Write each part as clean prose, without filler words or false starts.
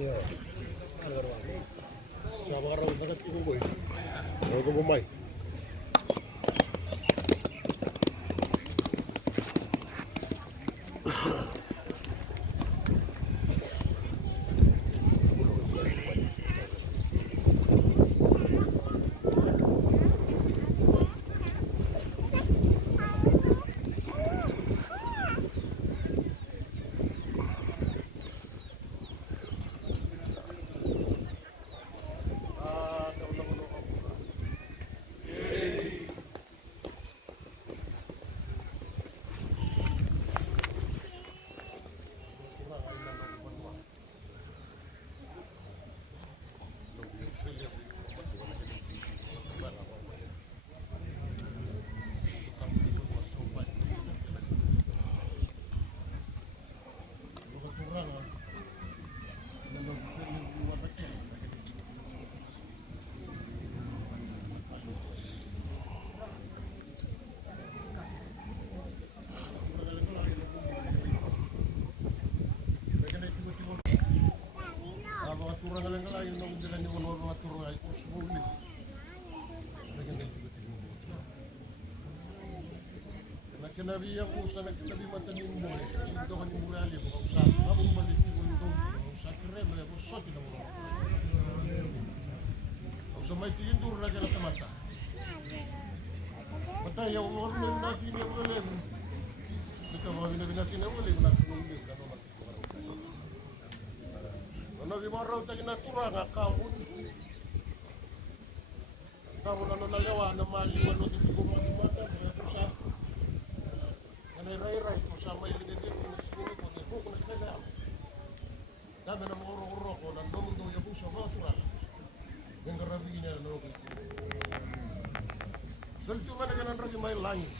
Iya. Siapa karena udah tinggal boy. Kalau gue pemain. Turang lang yung nung dilan yung mga turang ay kung sumuli. Lagyan na yung nagkinabi ako sa nagkinabi matanim mo eh. Ito ka ni Murali, baka usap. Habang balik yung doon, usap kire, may ako sot na mo. Sa may tilindur na kaya sa mata. Matay, yung mga rin natin yung ulit. Ito mga binabi natin yung ulit, natin yung ulit. Nabi maraw tayo na turang akawun. Kamu na nalewa na maliwan o dito kong matimata. Kaya sa kanay-ray-ray ko sa may linidin ko na siguro ko. Kaya ko na kinagam. Dami na mga uro-uro ko. Nandong daw yung sa mga turang. Yung karabi niya na nalokit. Salito man na ganang ragi may langit.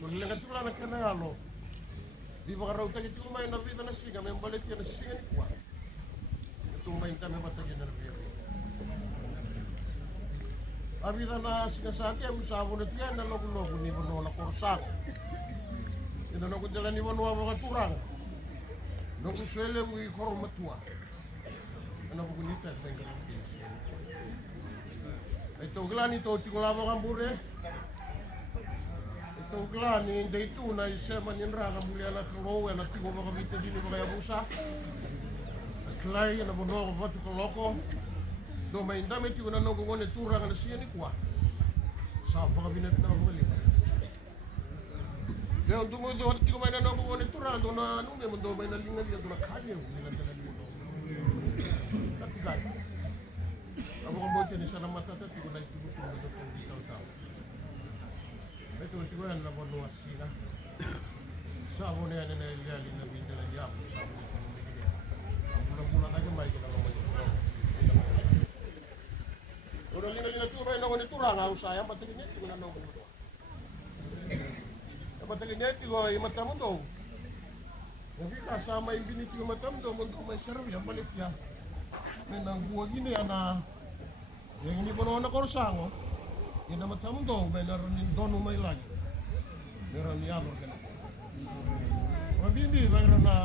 Sulilang at wala na kanalo. Di ba karaw tayo ito may nabita na singa. May balik yan na singa ni Kwa. Tumain kami matagin na nabiyari. Abita na sinasati, ang usabo na tiyan, naloko-loko ni Manola Korsak. Tinanong ko dila ni Manola mga turang. Nung ko Solevu i-korong matua. Ano ko kunita sa yung kalapis. Ito glan ito, tingulabang ang bure. Ito glan, hindi ito na iseman yung rang, ang muli anak kalowe, na tingko makabita din yung mga busa. Klay na bono ko patu koloko do may ndame ti una no ko ne turang na siya ni Kwa sa pagkabinet na bali ya undu mo do ti ko may na no ko ne turang do na no me do may na linga dia do na kanya nila tanan mo tatigay amo ko bote ni sana mata ti ko na ti ko na do ko di ta beto ti ko na bono asina sa mo ne na yali na bindala ya sa bulan-bulan aja mai kita ngomong itu. Udah linga-linga tuh main nongol itu orang harus saya batalin itu dengan nongol itu. Batalin itu gua imatan mundo. Tapi sama yang gini tuh imatan mundo untuk main seru ya balik ya. Menang gua gini ana yang ini pun anak korsango. Ini imatan mundo main narunin donu main lagi. Meron niya kan. Mabindi bayar na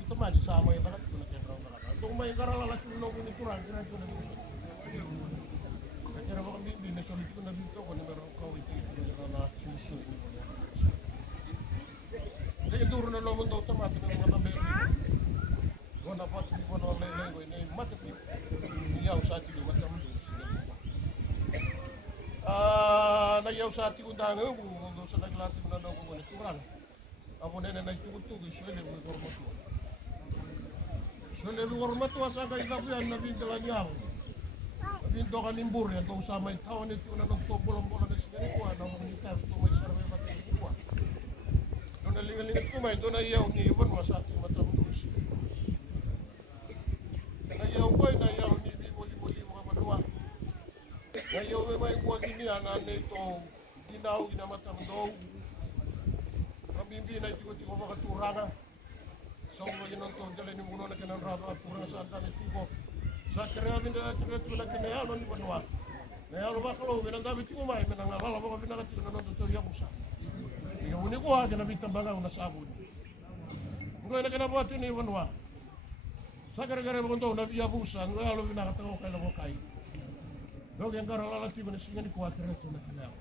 itu mah di sama yang takat itu nak yang Kung may karalala ko ni kurang kina ko na gusto. Kaya ako bindi na solid ko na dito ko ni meron ko iti na susu. Kaya duro na naman daw tamati ng mga tabi. Ko na pat ko na lay ko ni matati. Yaw sa ati ko matam do. Nagyaw sa ati ko dango kung sa naglati ko na daw ko ni kurang. Ako na nagtugtog iso ni ko mo. Solevu hormat wasa kay kapian na bintalan yaw. Binto kanimbur yan to sa may tawan ito na nagtogbolong-bolong na siya ni Kwa na mga ito may sarwe mati ni Kwa. Doon nalingalingat ko may doon na yaw ni Iwan wasa ating matangdus. Nayaw ko ay nayaw ni Bimoli-moli mga madua. Nayaw may buwag niya na ito ginaw ginamatangdaw. Mabimbi na ito makaturanga. So ngayon ang tonggal ni muna na kanang raba at pura sa antang tipo. Sa karabin na tigat ko lang kanayalo ni Banwa. Nayalo ba kalau binang gabi tiko may menang nalala ba binang tiko na to ya busa. Ikaw ni ko ha kana bitang bangaw na sabon. Ngoy na kana buhat ni Banwa. Sa gara-gara mo na viabusan, wala lo binakataw kay lako kay. Dog yang garala ti na singa ni kuat reto na kinaw.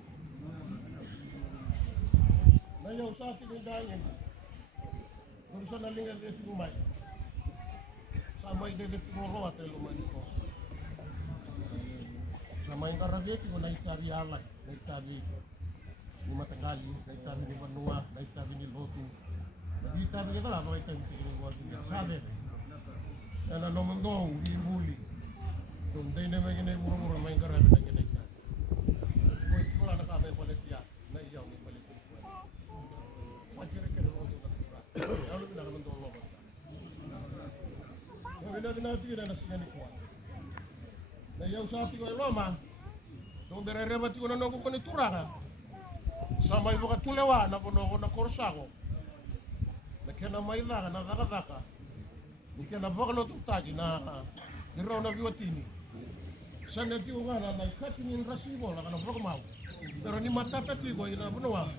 Na yo sa ti ni dayen. Urusan na linga ti kumay. Sa may de ti Loata lo man ko. Sa may karageti ko na itabi alay, na itabi ni Matagali, na itabi ni Banua, na itabi ni Lotu. Itabi kita lah pakai tempat ini buat dia. Sabe. Dan ano mundo huli. Tung day na may buru-buru may karami na kinaitan. Kung wala na kami palit ya, na iyaw may palit ko. Kira-kira ko ito na. Ano binakaman doon lo ba? Kaya natin na nasiya ni Kuwan. Na iyaw sa ating ko ay Roma. Doon bereremati ko na nung kung itura ka. Sa may buka tulewa na puno ko na kursa ko. Kena maila na kakaka ni kena bakalo tutagi na niraw na biwatini sana ti nga na kati ni rasibo la kana prokmau pero ni matata ti ko ina bunwa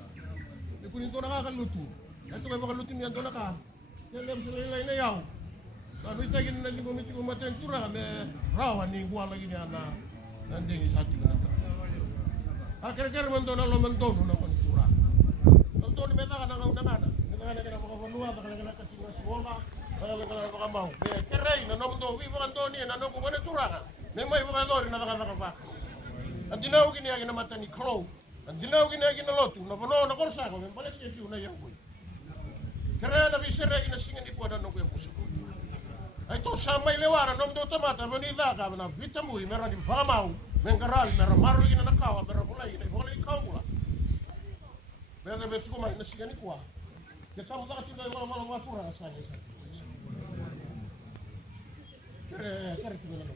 ni kunin to nakakaluto ito kay bakalutin niyan to naka kelem sila na yaw sabi tagin na ni komiti ko matentura me rawa ni gua lagi ni ana nanding isati na akhir-akhir man to na lo man to na kontura to ni meta kana ngana Kaya kena makapanua, kaya katinga sekolah, kaya makamau. Kerai, nano do, wi bukan do ni, nano ko bane turana. Memang bukan do ni nakaka. Ang dinaw gini agi na mata ni crow. Ang dinaw gini agi na lotu, na pano na korsa ko, membalik niya siya na yaboy. Kaya na bisera agi na singan di po ada no ko yung puso. Ay to samay lewara, nom do tamata, manila ka na vitamu, meron di pakamau, mengkaral, meron maro gina nakawa, meron mulai, na boleh ikaw mula. Beda betu ko na singan ni kwa. Kita mula tu dah malam apa orang asal ni. Kira tu malam.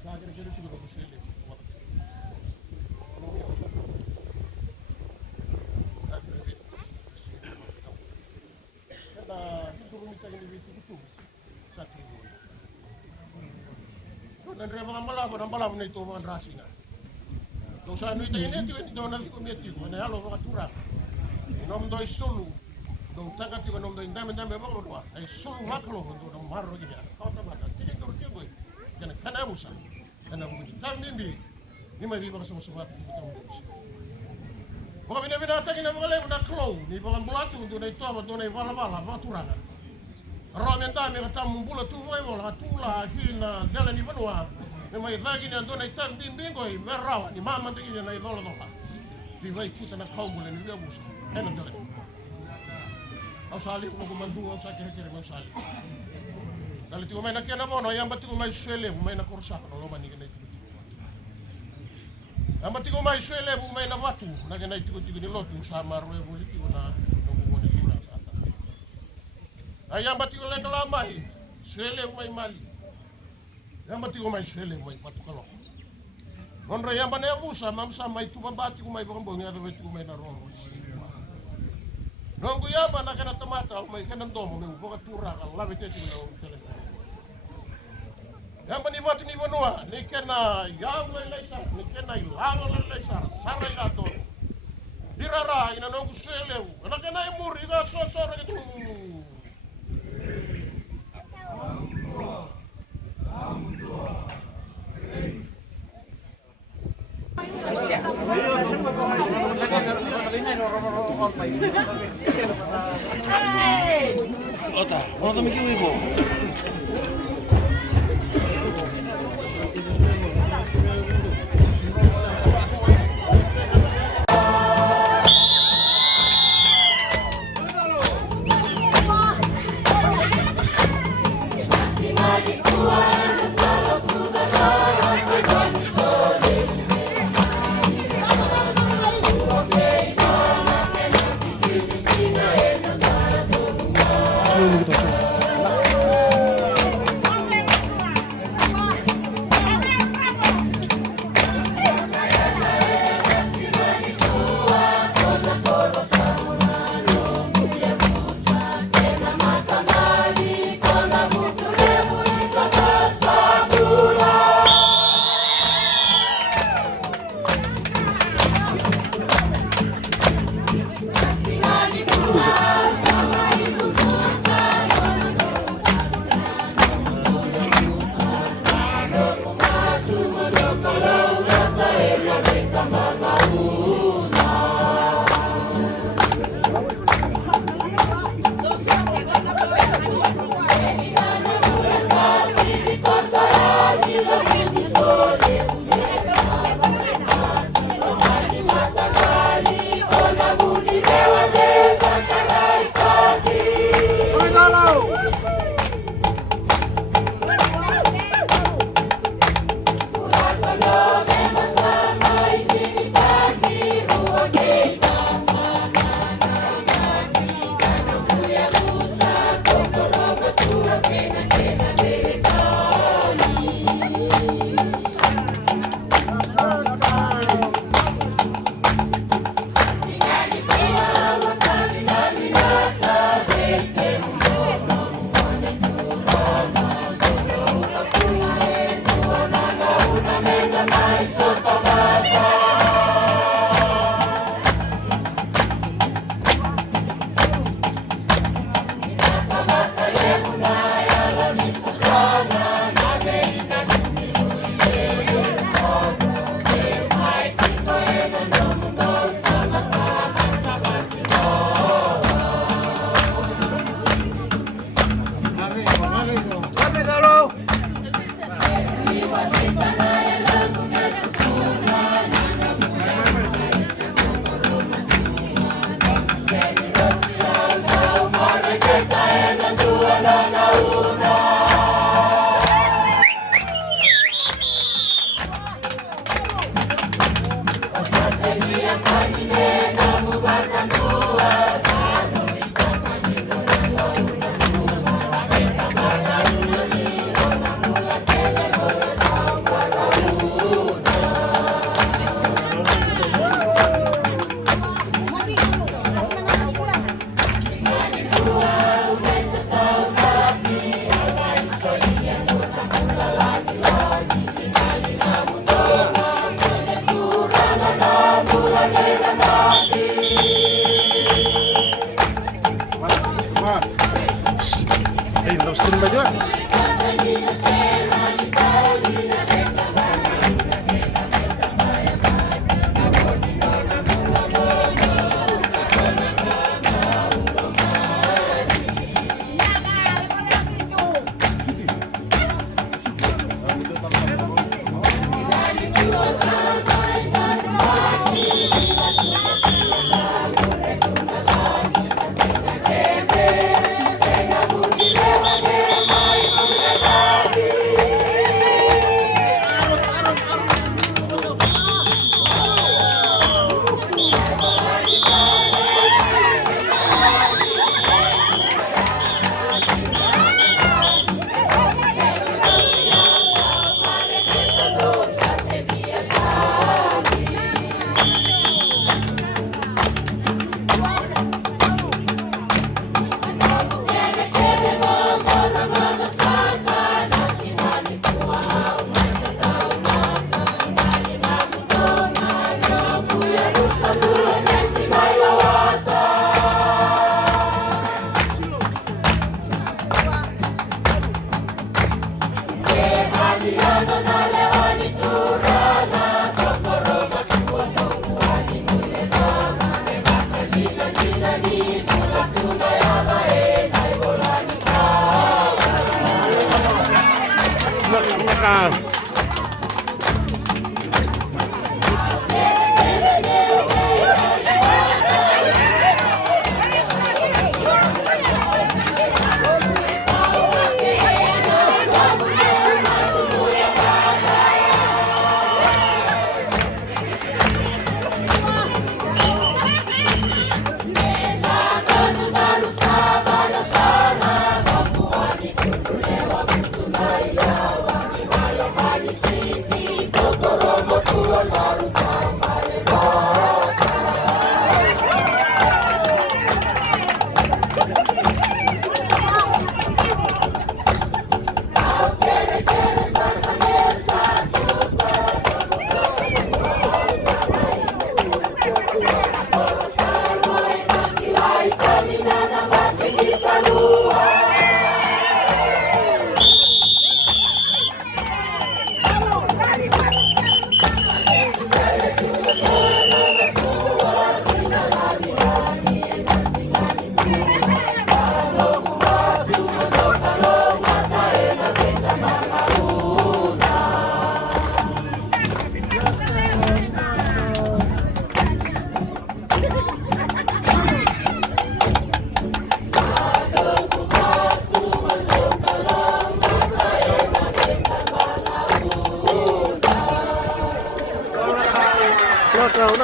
Kira tu malam bersele. Kita turun kita ini itu satu. Dan rema malam ni tu orang rasina. Dosa ni ini tu dona tu mesti ko na halo ka turang. Nom doi sulu, dong taga tiba nom doi dame ba orang ay sulu maklo untuk nom marro gini. Kau tak baca, tidak turun dia boy. Jangan kena musa, kena mungkin. Tapi ni mah dia bakal semua kita mungkin. Bukan bina tak kita boleh benda klo, ni bukan bulatu untuk naik tu apa tu naik vala baturangan. Orang minta mereka tamu bulat tu boy bola, tula hina jalan di benua. Memang lagi ni untuk naik tam bimbing boy merau, ni mama tu ini naik bola doa. Di baik kita nak kau boleh ni dia musa. Enak dah. Asal itu aku mandu, asal kira-kira masal. Kalau tu main nak kena bono, yang betul main Solevu, main nak kursa, kalau mani kena itu. Yang betul main Solevu, main nak watu, nak kena itu ni lotu sama roe boleh tu na nunggu moni kurang sahaja. Yang betul lain kelamai, Solevu main mali. Yang betul main Solevu main watu kalau. Nondra yang mana yang musa, mamsa main tu babati kumai bukan bongi ada betul main naroro. Nunggu ya mana kena temata, mai kena domo, mai buka turang, kalau lebih tadi nak telefon. Yang penibat ni benua, ni kena yang lelesar, ni kena ilang lelesar, sarai kato. Dirara, ina nunggu Solevu, nak kena imur, ina sosor gitu. Loata, mana tu mikir ibu?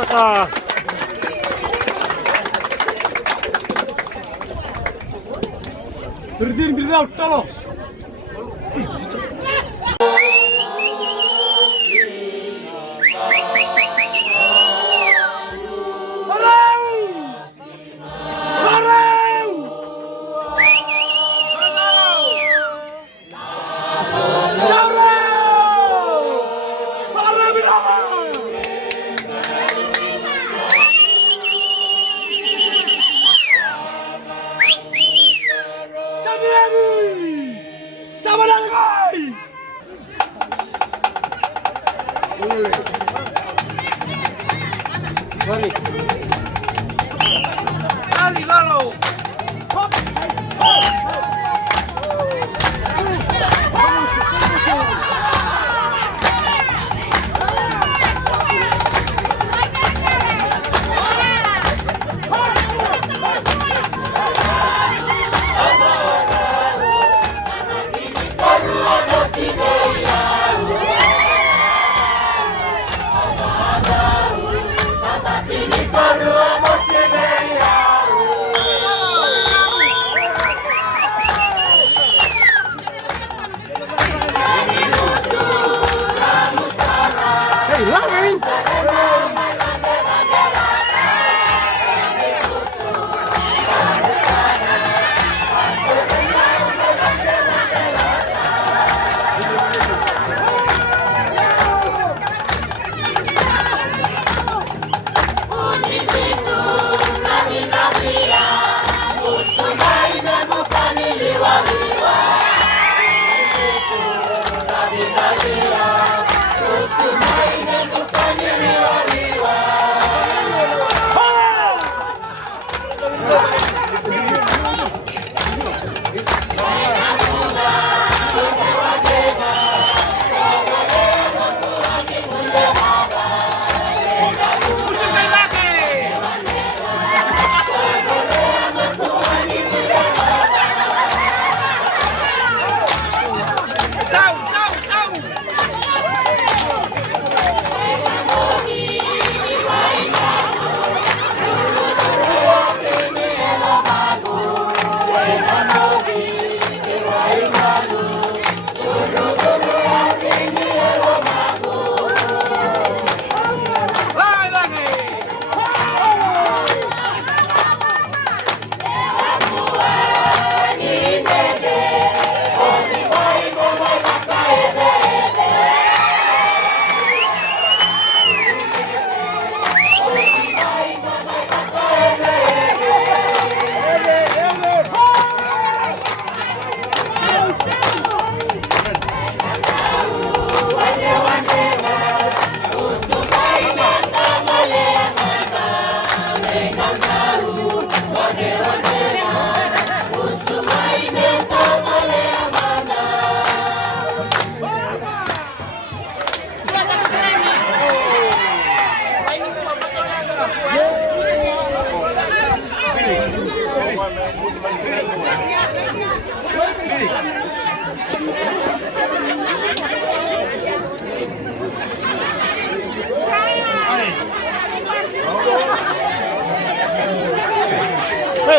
Loata. Berdiri out, chalo. Hey,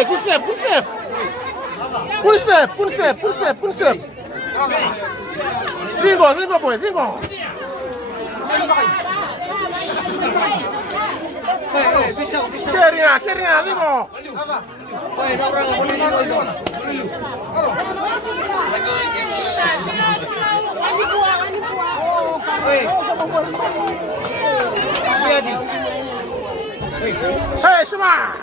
good step, good step. Good step, good step, good step, good step. Ringo boy, ringo. Keringa, ringo. Hey, Shema.